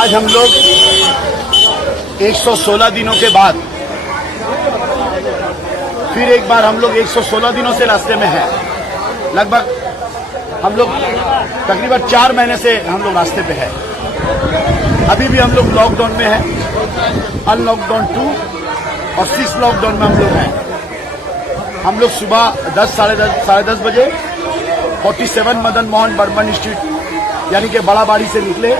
आज हम लोग 116 दिनों के बाद फिर एक बार हम लोग 116 दिनों से रास्ते में हैं। लगभग हम लोग तकरीबन 4 महीने से हम लोग रास्ते पे हैं। अभी भी हम लोग लॉकडाउन में हैं, अनलॉकडाउन 2 और 6 लॉकडाउन में हम लोग हैं। हम लोग सुबह 10 साढ़े 10 बजे 47 मदन मोहन बर्मन स्ट्रीट यानी कि बड़ा बाड़ी से निकले